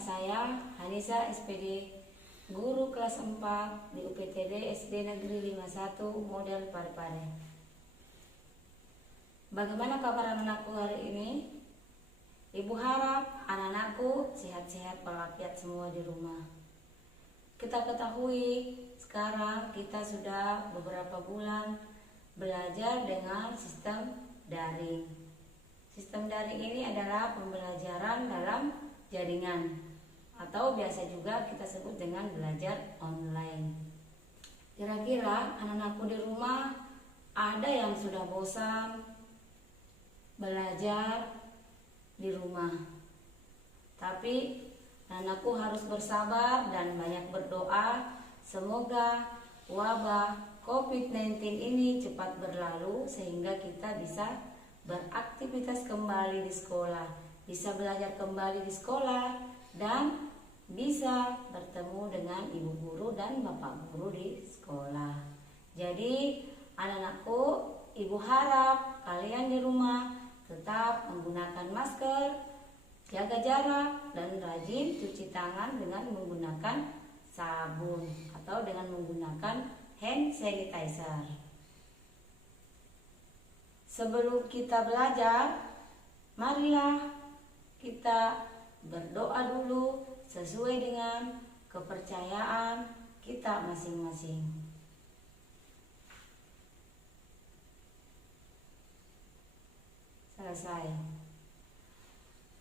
saya Hanisa SPD, guru kelas 4 di UPTD SD Negeri 51 Model Parepare. Bagaimana kabar anak-anakku hari ini? Ibu harap anak-anakku sehat-sehat walafiat semua di rumah. Kita ketahui sekarang kita sudah beberapa bulan belajar dengan sistem daring. Sistem daring ini adalah pembelajaran dalam jaringan atau biasa juga kita sebut dengan belajar online. Kira-kira anak-anakku di rumah ada yang sudah bosan belajar di rumah. Tapi anakku harus bersabar dan banyak berdoa semoga wabah COVID-19 ini cepat berlalu sehingga kita bisa beraktivitas kembali di sekolah, bisa belajar kembali di sekolah dan bisa bertemu dengan ibu guru dan bapak guru di sekolah. Jadi anak-anakku, ibu harap kalian di rumah tetap menggunakan masker, jaga jarak, dan rajin cuci tangan dengan menggunakan sabun atau dengan menggunakan hand sanitizer. Sebelum kita belajar, marilah kita berdoa dulu sesuai dengan kepercayaan kita masing-masing. Selesai.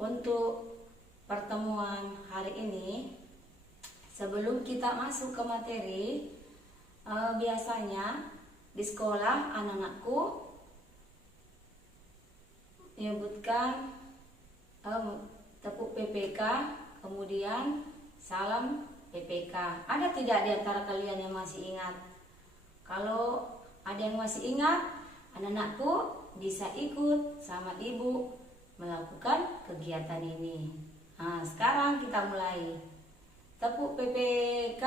Untuk pertemuan hari ini, sebelum kita masuk ke materi, biasanya di sekolah anak-anakku menyebutkan tepuk PPK, kemudian salam PPK. Ada tidak di antara kalian yang masih ingat? Kalau ada yang masih ingat, anak-anakku bisa ikut sama ibu melakukan kegiatan ini. Nah, sekarang kita mulai. Tepuk PPK.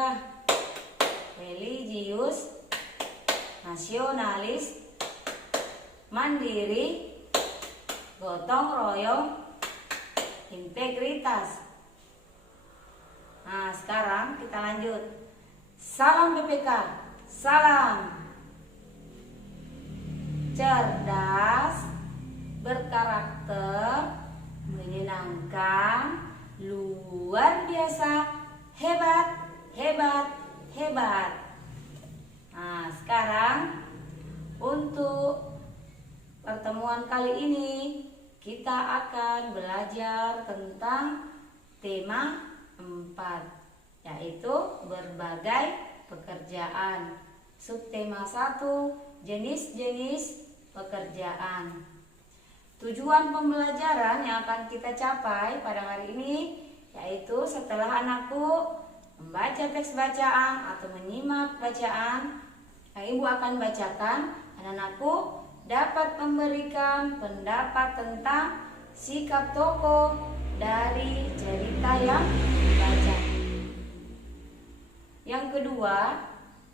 Religius, nasionalis, mandiri, gotong royong, integritas. Nah, sekarang kita lanjut. Salam PPK. Salam. Cerdas, berkarakter, menyenangkan, luar biasa, hebat, hebat, hebat. Nah, sekarang untuk pertemuan kali ini kita akan belajar tentang tema 4, yaitu berbagai pekerjaan. Subtema 1, jenis-jenis pekerjaan. Tujuan pembelajaran yang akan kita capai pada hari ini yaitu setelah anakku membaca teks bacaan atau menyimak bacaan, ibu akan bacakan, anak-anakku dapat memberikan pendapat tentang sikap tokoh dari cerita yang dibaca. Yang kedua,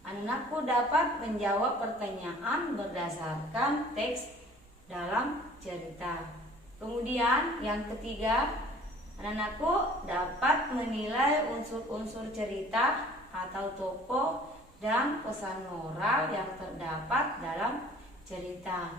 anak-anakku dapat menjawab pertanyaan berdasarkan teks dalam cerita. Kemudian yang ketiga, anak-anakku dapat menilai unsur-unsur cerita atau tokoh dan pesan moral yang terdapat dalam cerita.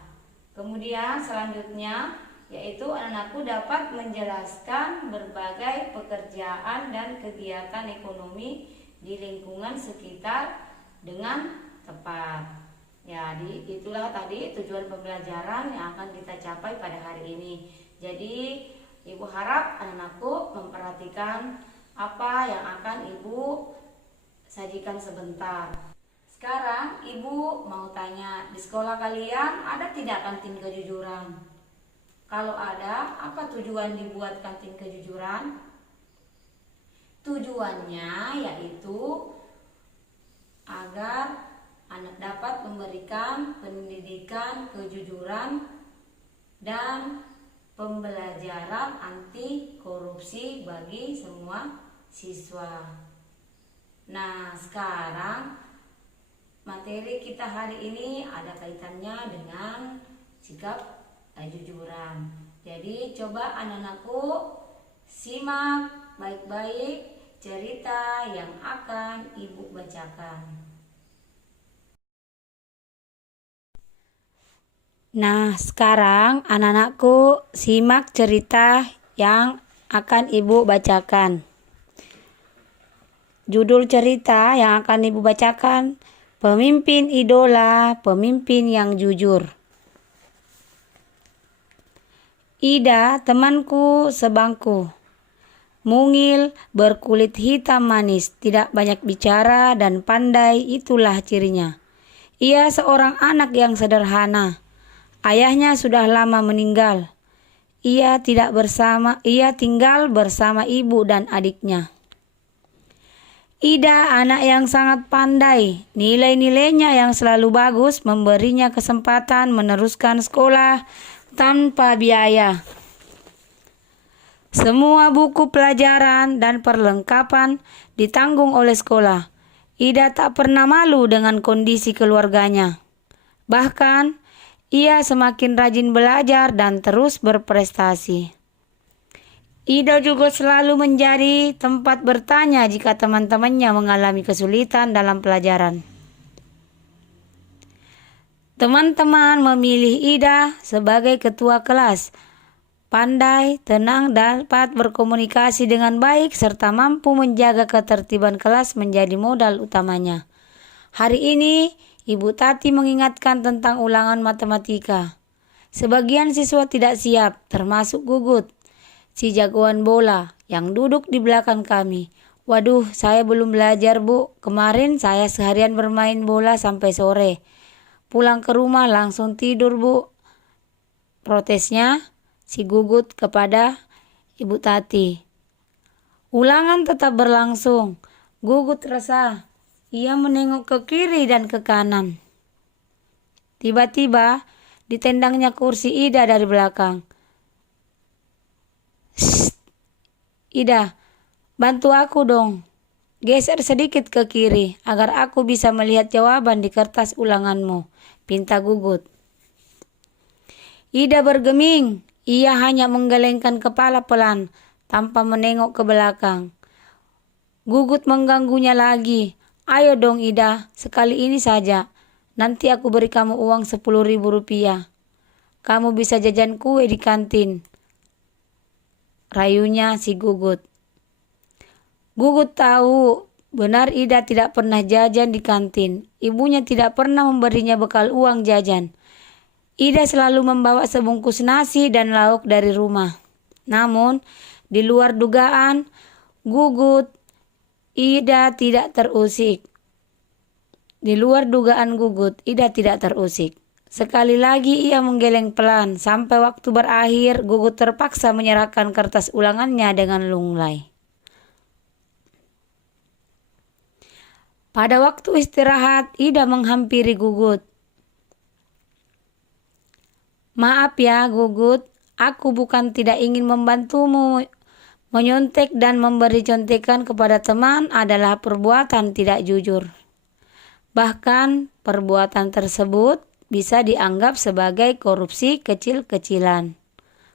Kemudian selanjutnya yaitu anak-anakku dapat menjelaskan berbagai pekerjaan dan kegiatan ekonomi di lingkungan sekitar dengan tepat. Ya, itulah tadi tujuan pembelajaran yang akan kita capai pada hari ini. Jadi ibu harap anak-anakku memperhatikan apa yang akan ibu sajikan sebentar. Sekarang ibu mau tanya, di sekolah kalian ada tidak kantin kejujuran? Kalau ada, apa tujuan dibuat kantin kejujuran? Tujuannya yaitu agar anak dapat memberikan pendidikan kejujuran dan pembelajaran anti korupsi bagi semua siswa. Nah, sekarang materi kita hari ini ada kaitannya dengan sikap kejujuran. Jadi coba anak-anakku simak baik-baik cerita yang akan Ibu bacakan. Nah, sekarang anak-anakku simak cerita yang akan Ibu bacakan. Judul cerita yang akan Ibu bacakan, Pemimpin Idola, Pemimpin yang Jujur. Ida, temanku sebangku. Mungil, berkulit hitam manis, tidak banyak bicara dan pandai, itulah cirinya. Ia seorang anak yang sederhana. Ayahnya sudah lama meninggal. Ia tinggal bersama ibu dan adiknya. Ida anak yang sangat pandai. Nilai-nilainya yang selalu bagus memberinya kesempatan meneruskan sekolah tanpa biaya. Semua buku pelajaran dan perlengkapan ditanggung oleh sekolah. Ida tak pernah malu dengan kondisi keluarganya. Bahkan, ia semakin rajin belajar dan terus berprestasi. Ida juga selalu menjadi tempat bertanya jika teman-temannya mengalami kesulitan dalam pelajaran. Teman-teman memilih Ida sebagai ketua kelas. Pandai, tenang, dapat berkomunikasi dengan baik, serta mampu menjaga ketertiban kelas menjadi modal utamanya. Hari ini, Ibu Tati mengingatkan tentang ulangan matematika. Sebagian siswa tidak siap, termasuk Gugut, si jagoan bola yang duduk di belakang kami. Waduh, saya belum belajar, Bu. Kemarin saya seharian bermain bola sampai sore. Pulang ke rumah langsung tidur, Bu. Protesnya si Gugut kepada Ibu Tati. Ulangan tetap berlangsung. Gugut resah. Ia menengok ke kiri dan ke kanan. Tiba-tiba ditendangnya kursi Ida dari belakang. Shh, Ida, bantu aku dong. Geser sedikit ke kiri agar aku bisa melihat jawaban di kertas ulanganmu, pinta Gugut. Ida bergeming. Ia hanya menggelengkan kepala pelan tanpa menengok ke belakang. Gugut mengganggunya lagi. Ayo dong Ida, sekali ini saja. Nanti aku beri kamu uang 10.000 rupiah. Kamu bisa jajan kue di kantin. Rayunya si Gugut. Gugut tahu benar Ida tidak pernah jajan di kantin. Ibunya tidak pernah memberinya bekal uang jajan. Ida selalu membawa sebungkus nasi dan lauk dari rumah. Namun, di luar dugaan, Ida tidak terusik. Sekali lagi ia menggeleng pelan. Sampai waktu berakhir, Gugut terpaksa menyerahkan kertas ulangannya dengan lunglai. Pada waktu istirahat, Ida menghampiri Gugut. Maaf ya Gugut, aku bukan tidak ingin membantumu. Menyontek dan memberi contekan kepada teman adalah perbuatan tidak jujur. Bahkan perbuatan tersebut bisa dianggap sebagai korupsi kecil-kecilan,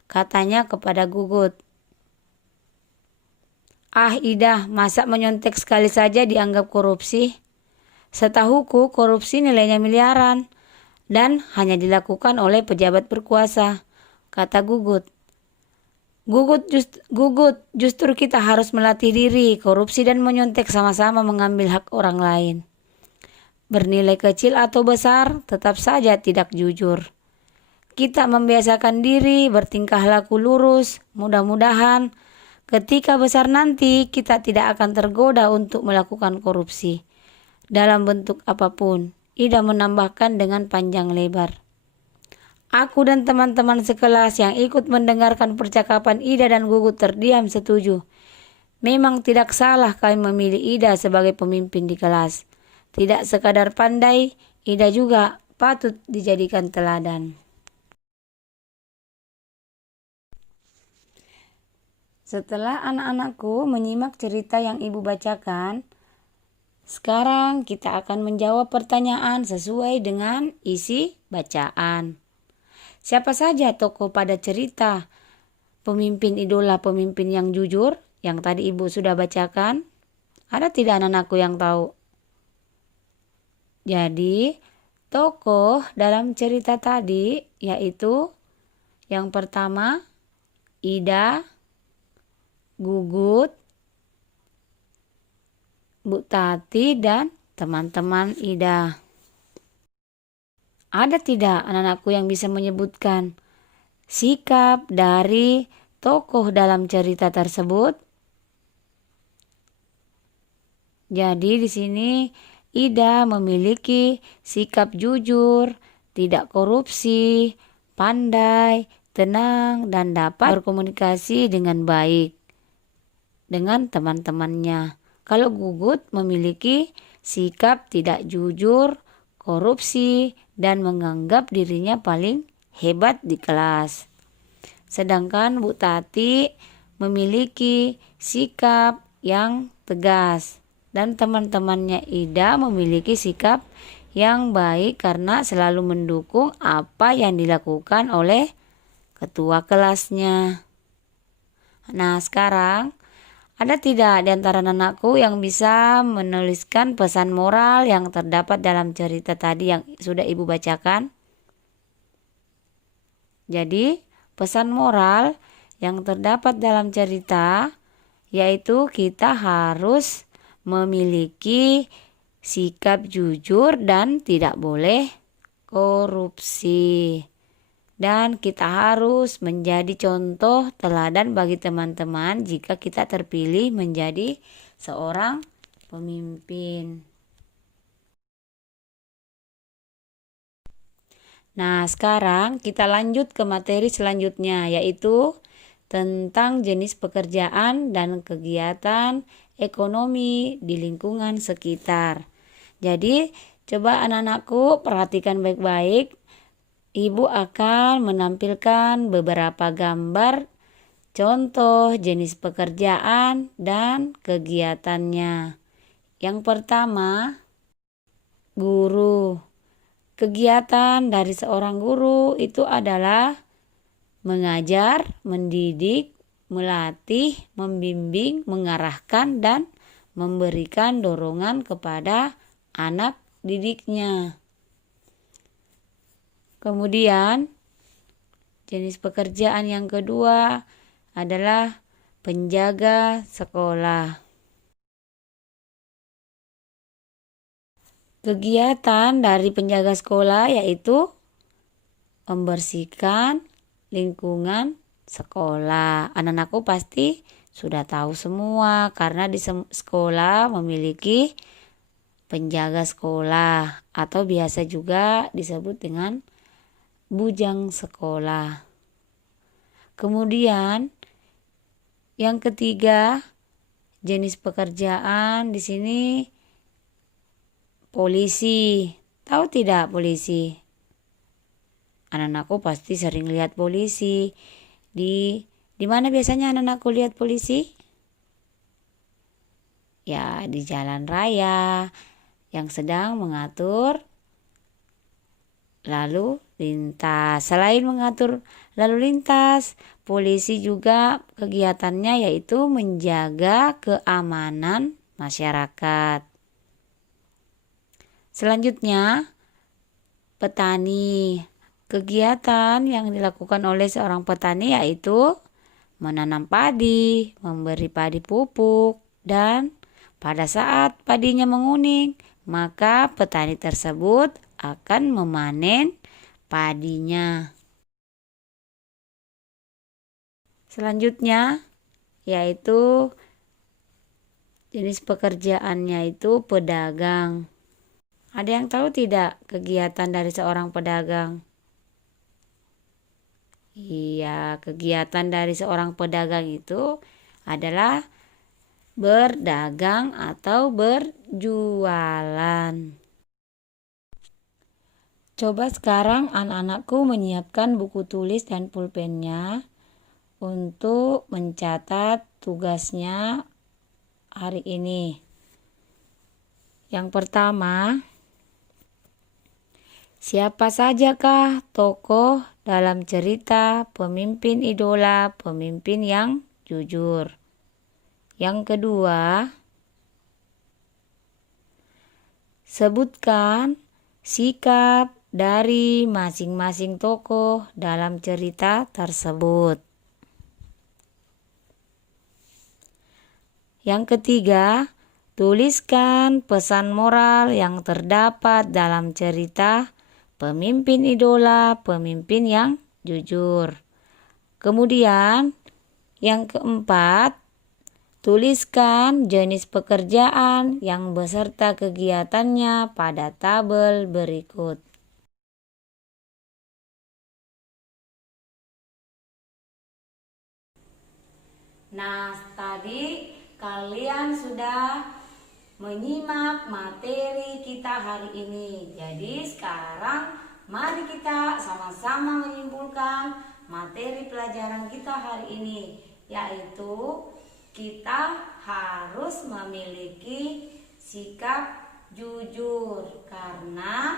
katanya kepada Gugut. Ah Ida, masa menyontek sekali saja dianggap korupsi? Setahuku korupsi nilainya miliaran dan hanya dilakukan oleh pejabat berkuasa, kata Gugut. Gugut, justru kita harus melatih diri. Korupsi dan menyontek sama-sama mengambil hak orang lain. Bernilai kecil atau besar, tetap saja tidak jujur. Kita membiasakan diri bertingkah laku lurus. Mudah-mudahan ketika besar nanti kita tidak akan tergoda untuk melakukan korupsi dalam bentuk apapun. Ida menambahkan dengan panjang lebar. Aku dan teman-teman sekelas yang ikut mendengarkan percakapan Ida dan Gugut terdiam setuju. Memang tidak salah kami memilih Ida sebagai pemimpin di kelas. Tidak sekadar pandai, Ida juga patut dijadikan teladan. Setelah anak-anakku menyimak cerita yang Ibu bacakan, sekarang kita akan menjawab pertanyaan sesuai dengan isi bacaan. Siapa saja tokoh pada cerita Pemimpin Idola, Pemimpin yang Jujur? yang tadi Ibu sudah bacakan? Ada tidak anak-anakku yang tahu? Jadi, tokoh dalam cerita tadi yaitu yang pertama Ida, Gugut, Bu Tati, dan teman-teman Ida. Ada tidak anak-anakku yang bisa menyebutkan sikap dari tokoh dalam cerita tersebut? Jadi di sini Ida memiliki sikap jujur, tidak korupsi, pandai, tenang, dan dapat berkomunikasi dengan baik dengan teman-temannya. Kalau Gugut memiliki sikap tidak jujur, korupsi, dan menganggap dirinya paling hebat di kelas. Sedangkan Bu Tati memiliki sikap yang tegas. Dan teman-temannya Ida memiliki sikap yang baik karena selalu mendukung apa yang dilakukan oleh ketua kelasnya. Nah, sekarang ada tidak di antara anakku yang bisa menuliskan pesan moral yang terdapat dalam cerita tadi yang sudah Ibu bacakan? Jadi, pesan moral yang terdapat dalam cerita yaitu kita harus memiliki sikap jujur dan tidak boleh korupsi. Dan kita harus menjadi contoh teladan bagi teman-teman jika kita terpilih menjadi seorang pemimpin. Nah, sekarang kita lanjut ke materi selanjutnya, yaitu tentang jenis pekerjaan dan kegiatan ekonomi di lingkungan sekitar. Jadi, coba anak-anakku perhatikan baik-baik. Ibu akan menampilkan beberapa gambar contoh jenis pekerjaan dan kegiatannya. Yang pertama, guru. Kegiatan dari seorang guru itu adalah mengajar, mendidik, melatih, membimbing, mengarahkan, dan memberikan dorongan kepada anak didiknya. Kemudian, jenis pekerjaan yang kedua adalah penjaga sekolah. Kegiatan dari penjaga sekolah yaitu membersihkan lingkungan sekolah. Anak-anakku pasti sudah tahu semua karena di sekolah memiliki penjaga sekolah atau biasa juga disebut dengan bujang sekolah. Kemudian yang ketiga, jenis pekerjaan di sini polisi. Tahu tidak polisi? Anak-anakku pasti sering lihat polisi. Di mana biasanya anak-anakku lihat polisi? Ya, di jalan raya yang sedang mengatur lalu lintas. Selain mengatur lalu lintas, polisi juga kegiatannya yaitu menjaga keamanan masyarakat. Selanjutnya, petani. Kegiatan yang dilakukan oleh seorang petani yaitu menanam padi, memberi padi pupuk, dan pada saat padinya menguning, maka petani tersebut akan memanen padinya. Selanjutnya, yaitu jenis pekerjaannya itu pedagang. Ada yang tahu tidak kegiatan dari seorang pedagang? Iya, kegiatan dari seorang pedagang itu adalah berdagang atau berjualan. Coba sekarang anak-anakku menyiapkan buku tulis dan pulpennya untuk mencatat tugasnya hari ini. Yang pertama, siapa sajakah tokoh dalam cerita pemimpin idola, pemimpin yang jujur? Yang kedua, sebutkan sikap dari masing-masing tokoh dalam cerita tersebut. Yang ketiga, tuliskan pesan moral yang terdapat dalam cerita pemimpin idola, pemimpin yang jujur. Kemudian, yang keempat, tuliskan jenis pekerjaan yang beserta kegiatannya pada tabel berikut. Nah, tadi kalian sudah menyimak materi kita hari ini. Jadi sekarang mari kita sama-sama menyimpulkan materi pelajaran kita hari ini, yaitu kita harus memiliki sikap jujur, karena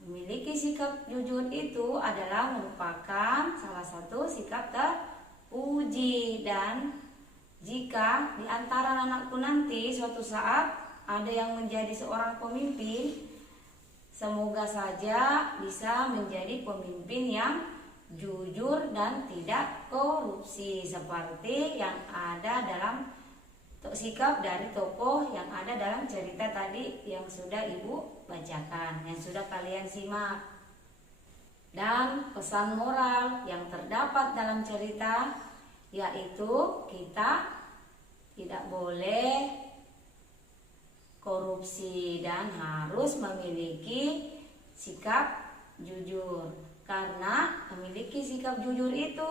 memiliki sikap jujur itu adalah merupakan salah satu sikap terpuji. Dan jika di antara anakku nanti suatu saat ada yang menjadi seorang pemimpin, semoga saja bisa menjadi pemimpin yang jujur dan tidak korupsi seperti yang ada dalam sikap dari tokoh yang ada dalam cerita tadi yang sudah Ibu bacakan, yang sudah kalian simak. Dan pesan moral yang terdapat dalam cerita yaitu kita tidak boleh korupsi dan harus memiliki sikap jujur, karena memiliki sikap jujur itu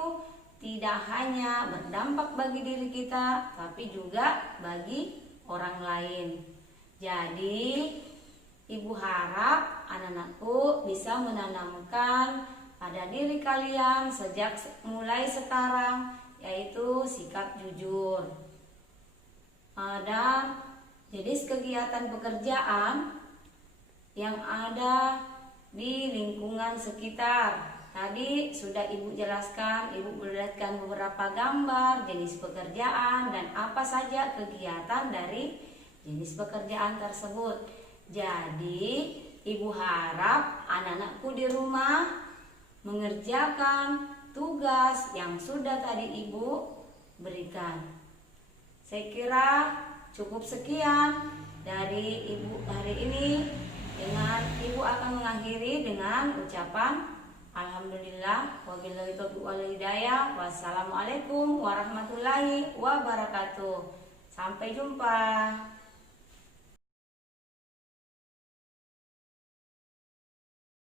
tidak hanya berdampak bagi diri kita, tapi juga bagi orang lain. Jadi, Ibu harap anak-anakku bisa menanamkan pada diri kalian sejak mulai sekarang, yaitu sikap jujur. Dan jenis kegiatan pekerjaan yang ada di lingkungan sekitar. Tadi sudah Ibu jelaskan, Ibu perlihatkan beberapa gambar jenis pekerjaan dan apa saja kegiatan dari jenis pekerjaan tersebut. Jadi Ibu harap anak-anakku di rumah mengerjakan tugas yang sudah tadi Ibu berikan. Saya kira cukup sekian dari Ibu hari ini. Dengan Ibu akan mengakhiri dengan ucapan alhamdulillah, wabillahi taufiq wal hidayah. Wassalamualaikum warahmatullahi wabarakatuh. Sampai jumpa.